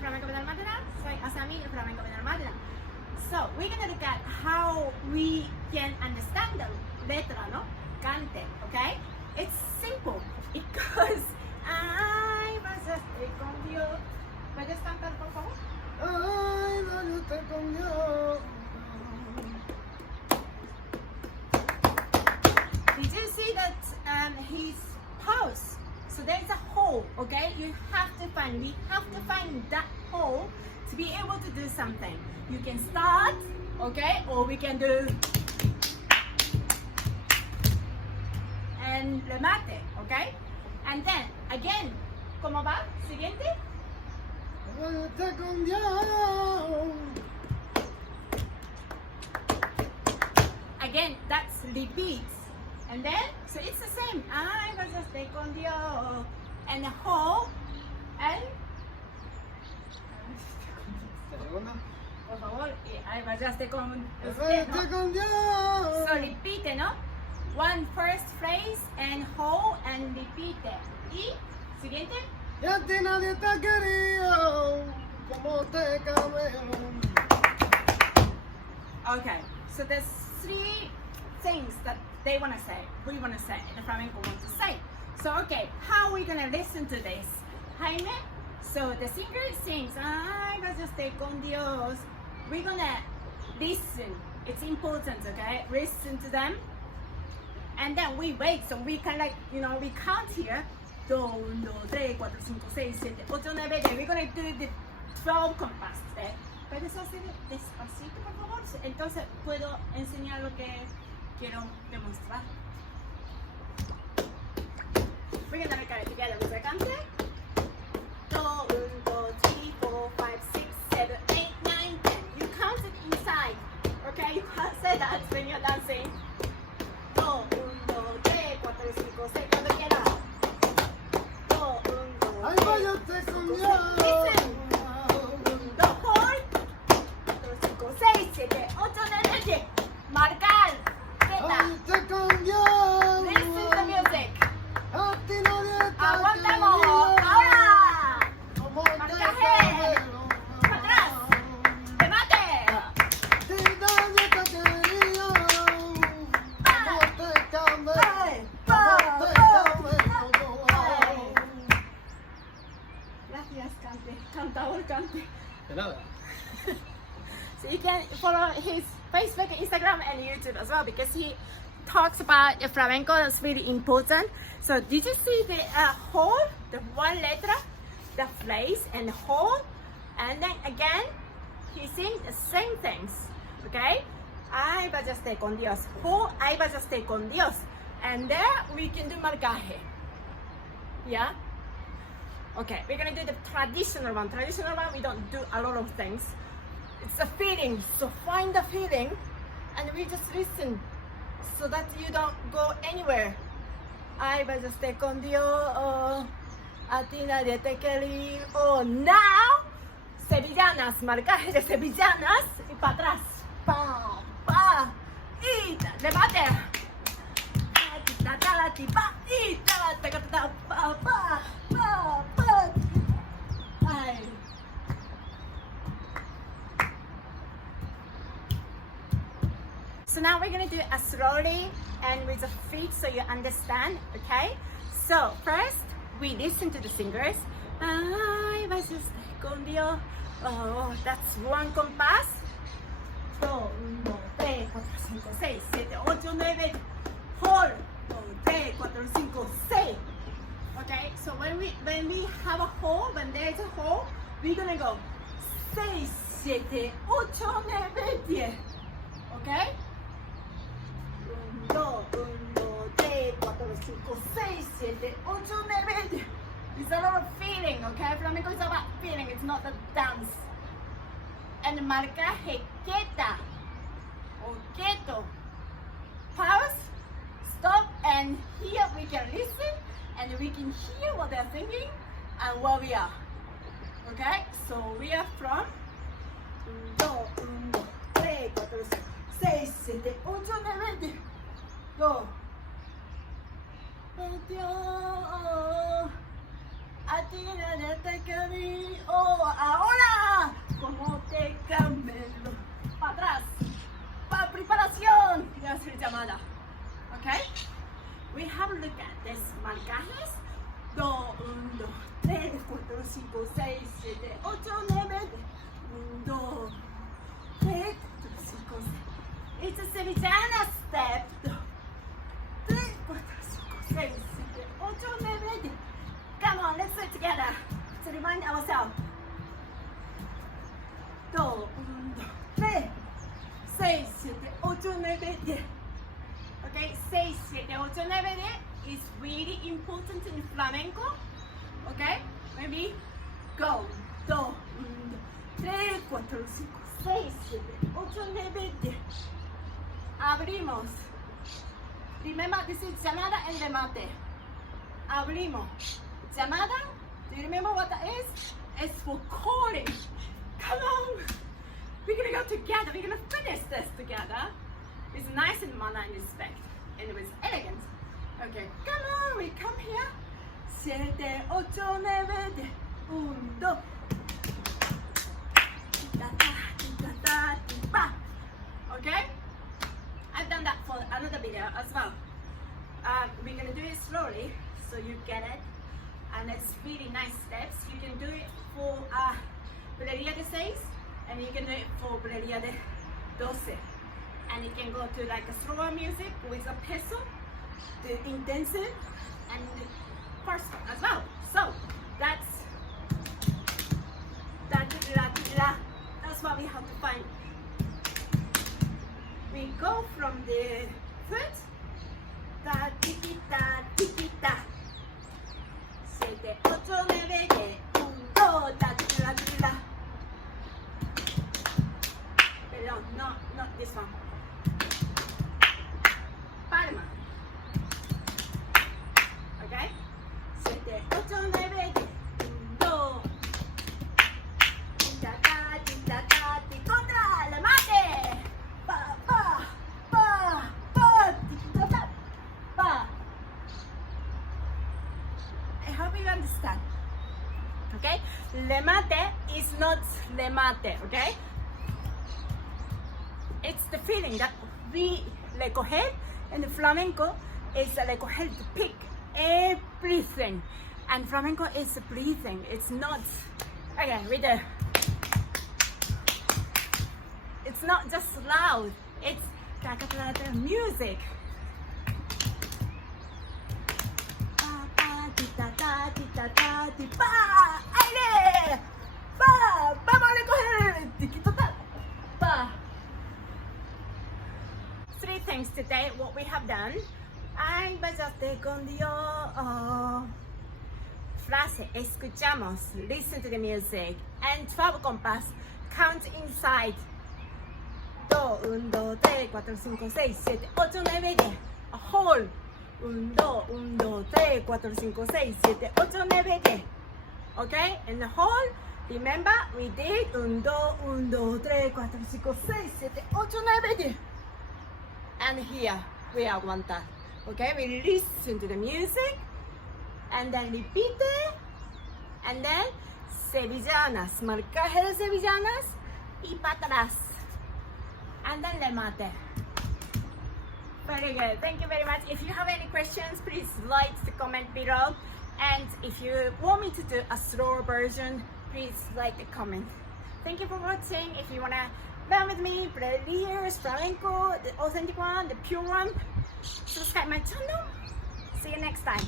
Flamenco Benalmádena, soy Asami, Flamenco Benalmádena. So we're gonna look at how we can understand the letra, no? Cante, okay? It's simple. It goes, ay, vayaste con Dios. ¿Puedes cantar, por favor? Ay, vayaste con Dios. Did you see that his pause? So there's a hole, okay? We have to find that hole to be able to do something. You can start, okay? Or we can do and remate, okay? And then again, ¿cómo va? Siguiente. Vayaste con Dios. Again, that's repeats. And then, so it's the same. Ay, vayaste con Dios. And the whole, and Segunda. por favor, ay, vayaste con Vayaste con Dios. So repite, ¿no? One first phrase and whole and repite. Y siguiente. Y a ti nadie te ha querido como te cambió. Okay, so there's three things that they want to say, we want to say, and the flamenco wants to say. So, okay, how are we going to listen to this? Jaime, so the singer sings, ay, vayaste con Dios. We're going to listen. It's important, okay? Listen to them. And then we wait, so we can we count here. 2, 1, 2, 3, 4, 5, 6, 7, 8, 9, 10. We're going to do the 12 compas. ¿Puedes hacer despacito, por favor? Entonces puedo enseñar lo que quiero demostrar. We're going to make it together with the cante. 2, 1, 2, 3, 4, 5, 6, 7, 8, 9, 10. You count it inside. Okay, you can't say that when you're dancing. 2, 1, 2, 3, 4, 5, 6, cuando quieras. 2, 1, 2, 3. Ay, vayaste con Dios. Listen. The whole 4, 5, 6, 7, 8, 9, 10. Marcar. Vayaste con Dios. Listen to the music. A ti nadie te ha Aguantamos. querido Ahora. como te Marcaje. cambió. Para atrás. Remate. A ti nadie te ha querido como te cambió. Como te cambió. Gracias, Cante. Cantador Cante. De nada. So you can follow his Facebook, Instagram, and YouTube as well because he talks about the flamenco. That's really important. So did you see the whole, the one letra, the phrase and the whole, and then again he sings the same things. Okay, ay vayaste con Dios. Whole, ay vayaste con Dios, and there we can do marcaje. Yeah. Okay, we're gonna do the traditional one. Traditional one, we don't do a lot of things. It's a feeling, so find the feeling and we just listen so that you don't go anywhere. Ay, vayaste con Dios, a ti nadie te quería. Oh, now, sevillanas, marcaje de sevillanas y para atrás. Pa, pa, y remate. Ta, ta, la, ti, pa, y ta, ta, ta, ta, pa, pa, pa, pa. Ay. So now we're going to do it slowly and with the feet so you understand, okay? So first, we listen to the singers. Ay, vayaste con Dios. Oh, that's one compás. 2, 1, 2, 3, 4, 5, 6, 7, 8, 9, whole. 2, 3, 4, 5, 6. Okay, so when we have a hole, when there's a hole, we're going to go 6, 7, 8, 9, 10. Okay? 1, 2, 3, 4, 5, 6, 7, 8, 9, 10. It's a lot of feeling, okay? Flamenco is about feeling, it's not a dance. And marcaje, quieta, or quieto. Pause, stop, And here we can listen and we can hear what they're singing and where we are. Okay, so we are from 1, 2, 3, 4, 5, 6, 7, 8, 9, 10. Go. A ti nadie te quería. Oh, ahora, como te camelo. Para atrás. Para preparación. Ya se llamada. Okay? We have a look at this marcajes. 2, 1, 2, 3, 4, 5, 6, 7, 8, 9, 1, 2, 3, 4, 5, 6. It's a Sevillana step. 2, 3, 4, 5, 6, 7, 8, 9, 10. Come on, let's do it together to remind ourselves. 2, 1, 2, 3, 6, 7, 8, 9, 10. Okay, 6, 7, 8, 9, 10 is really important in flamenco. Okay, maybe go. 2, 1, 2, 3, 4, 5, 6, 7, 8, 9, 10. Abrimos. Remember, this is llamada and remate. Abrimos. Llamada, do you remember what that is? It's for calling. Come on. We're going to go together. We're going to finish this together. It's nice in manner and respect. And it was elegant. Okay, come on. We come here. 7, 8, 9, 10. 1, 2. Okay? I've done that for another video as well. We're going to do it slowly so you get it. And it's really nice steps. You can do it for Bulería de 6 and you can do it for Bulería de 12. And you can go to like a slower music with a peso, the intensive and the first one as well. So that's what we have to find. We go from the foot, ta tiki ta tiki ta. 7, 8, 9, 10. 1, 2, ta tira tira. Perdón, not this one. Palma. Okay? 7, 8, 9, 10. 1, 2. Tita ta tita ta tita contra la mate. Pa pa pa pa tita ta pa. I hope you understand. Okay? Remate is not remate, okay? It's the feeling that we recoger and the flamenco is recoger to pick everything. And flamenco is breathing. It's not, again, with the, it's not just loud. It's music. ¡Aire! ¡Va! ¡Vamos a recoger! ¡Va! 3 things today, what we have done. Ay, váyate con Dios. Frase, escuchamos, listen to the music. And 12 compas, count inside. 2, 1, 2, 3, 4, 5, 6, 7, 8, 9, 10. A whole. 1, 2, 1, 2, 3, 4, 5, 6, 7, 8, 9, 10. Okay? And the whole, remember, we did 1, 2, 1, 2, 3, 4, 5, 6, 7, 8, 9, 10. And here, we aguanta. Okay? We listen to the music. And then repeat it. And then, sevillanas. Marcaje de sevillanas. Y para atrás. And then remate. Very good. Thank you very much. If you have any questions, please write the comment below. And if you want me to do a slower version, please write a comment. Thank you for watching. If you want to learn with me, Bulerias, flamenco, the authentic one, the pure one, subscribe my channel. See you next time.